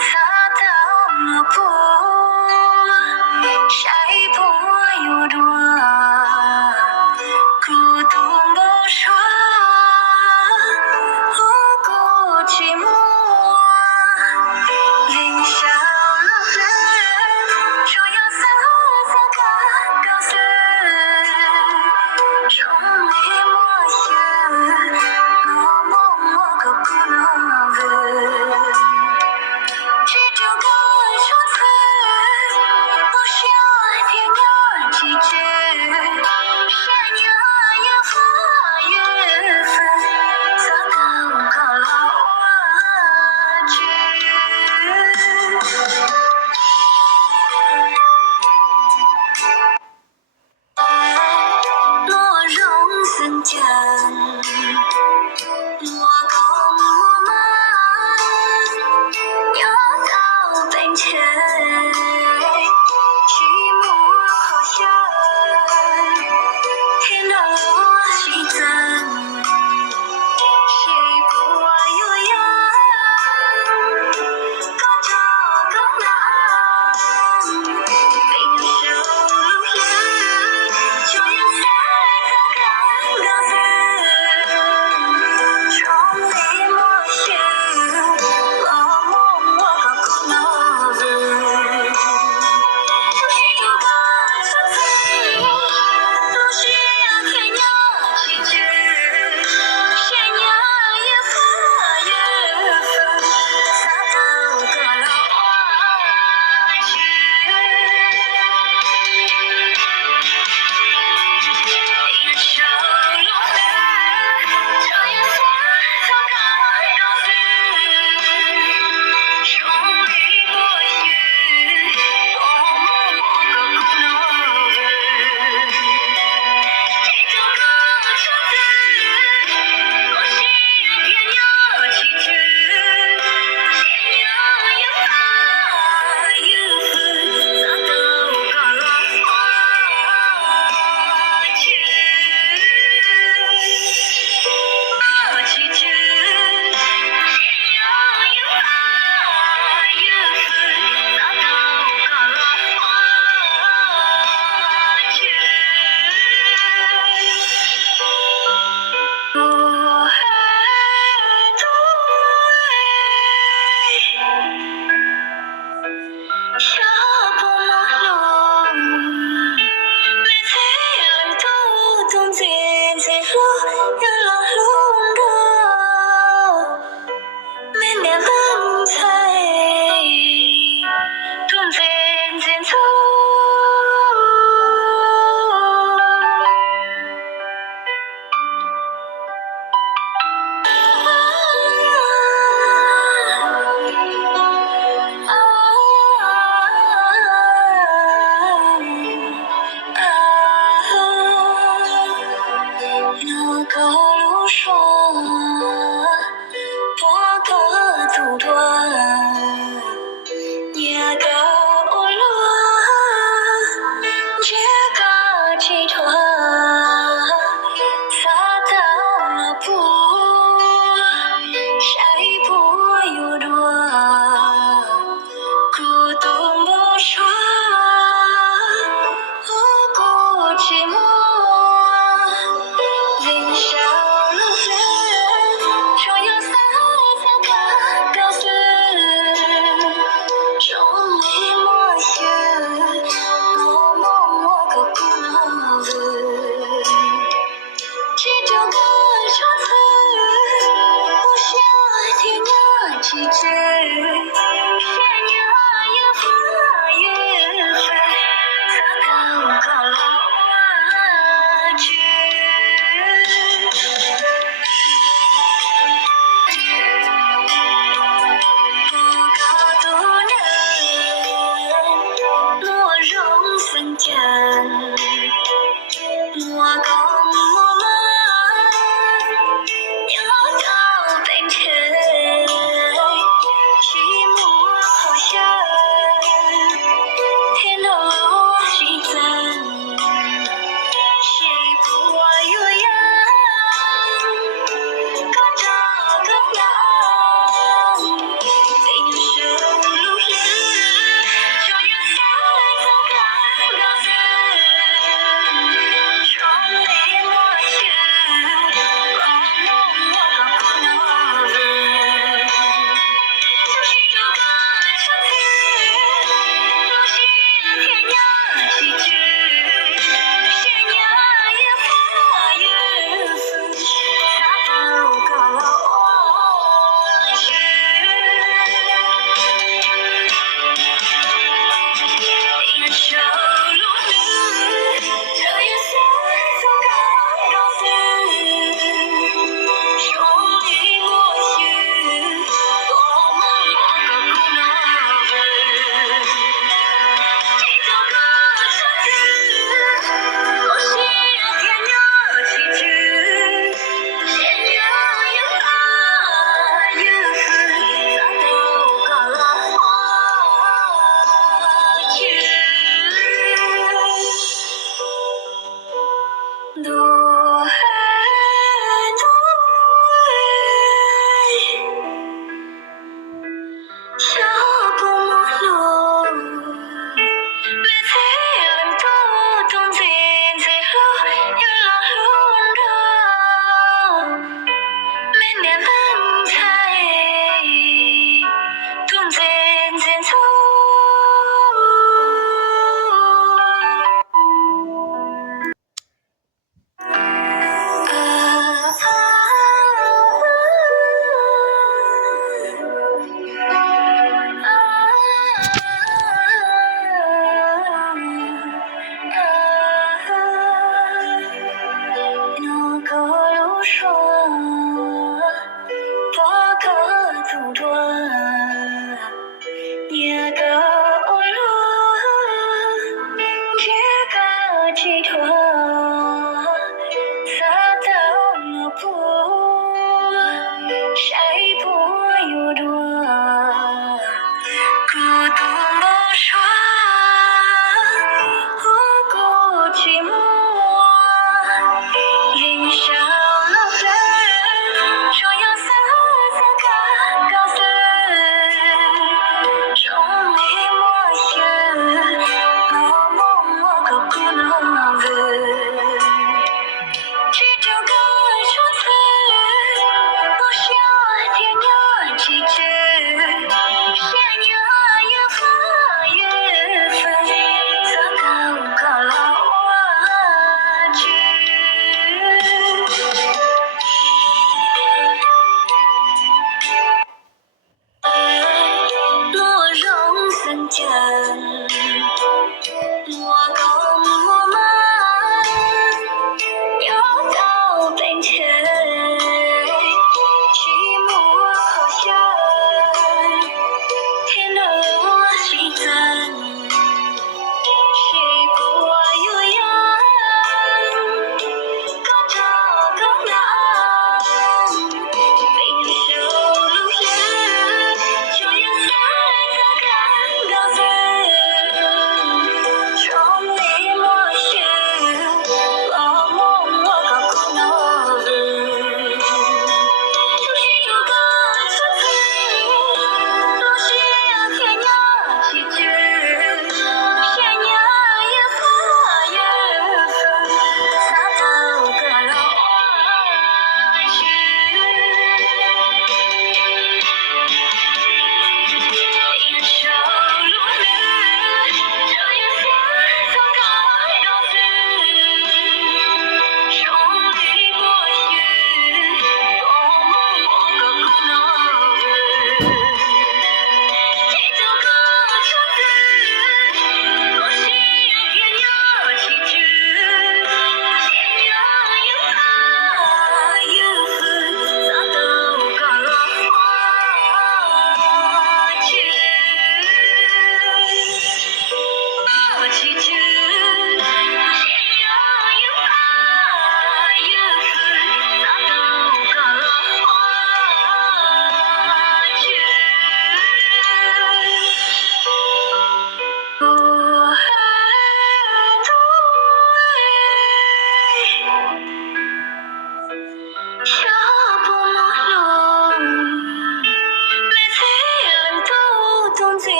擦到了布，晒破又多，孤独不说，无辜寂寞，凌霄了泪，说要洒洒看高兴，终于默写，我梦我可不能问。这首歌唱词，不需要添加几句，山崖也花月份，咋高高老我去。莫容僧间，莫空我们要到bên前，举目可见，天道西增，谁不有缘？各找各难，并手路远，就要才看高兴，从里默写，我梦我可不能问。这首歌唱词，不需要添加几句，山崖也花月份，洒到个老花去。一首落泪，这夜色早该高兴，从里默许，我梦我可不能问。这首歌唱词，不需要添加几句，山崖也花月份，洒到个老花去。几句，山崖也花月份，洒到个老花去。我爱多下坡马路，每次人都懂自己路，原来路高，每年分彩，懂自己走。那个路上，多个阻断，那个无论，这个集团，擦到了布，晒破又多，孤独不说，无辜寂寞。凌霄了泪，说要洒洒看高兴，终于默写，我梦我可不能问。这首歌唱词，不需要添加几句，山崖也花月份，洒到个老花去。不告渡人，莫容僧间，莫共我们要到bên前，举目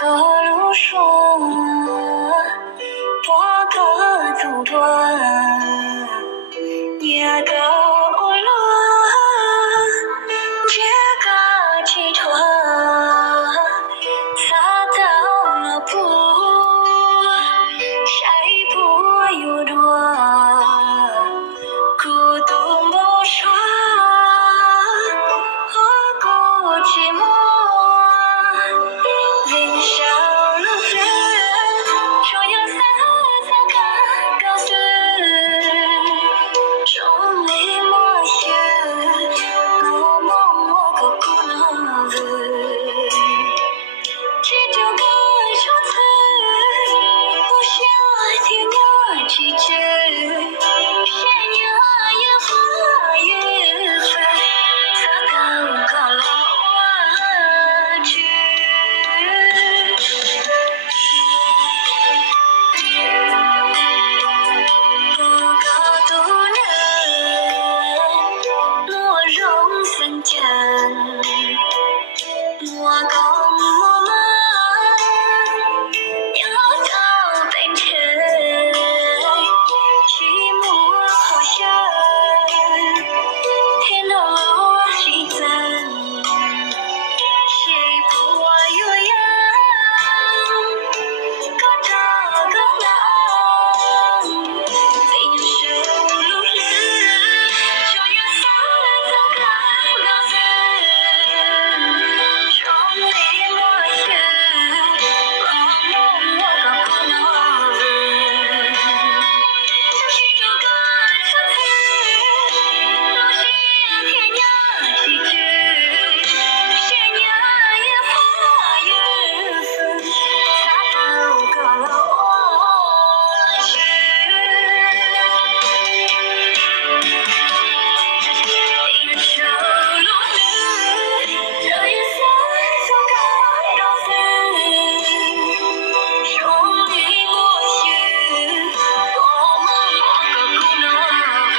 个路说，多个阻断，也个无论，这个寄托，撒到了不，谁不有多，孤独不说，何故寂寞？人生如此，终有三三个高兴，众里莫行，我梦我个孤男子，这就该如此，不想天涯几句，偏要也花也醉，才刚刚老我去。不告独人，莫容分间。莫讲我们要到变成寂寞好深，天落西增，谁不有缘？各找各郎，平生如日，就有三个高兴，众里莫行，我梦我个孤男子，这就该如此，不想天涯几句，偏要也花也分，才都个我去。人生如此，这一生就该到死，众里莫行，我梦我个孤男子，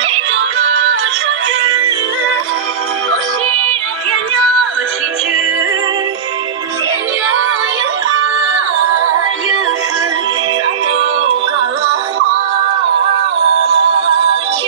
这就个出子，不想天涯几句，偏要也花也分，才都个我去。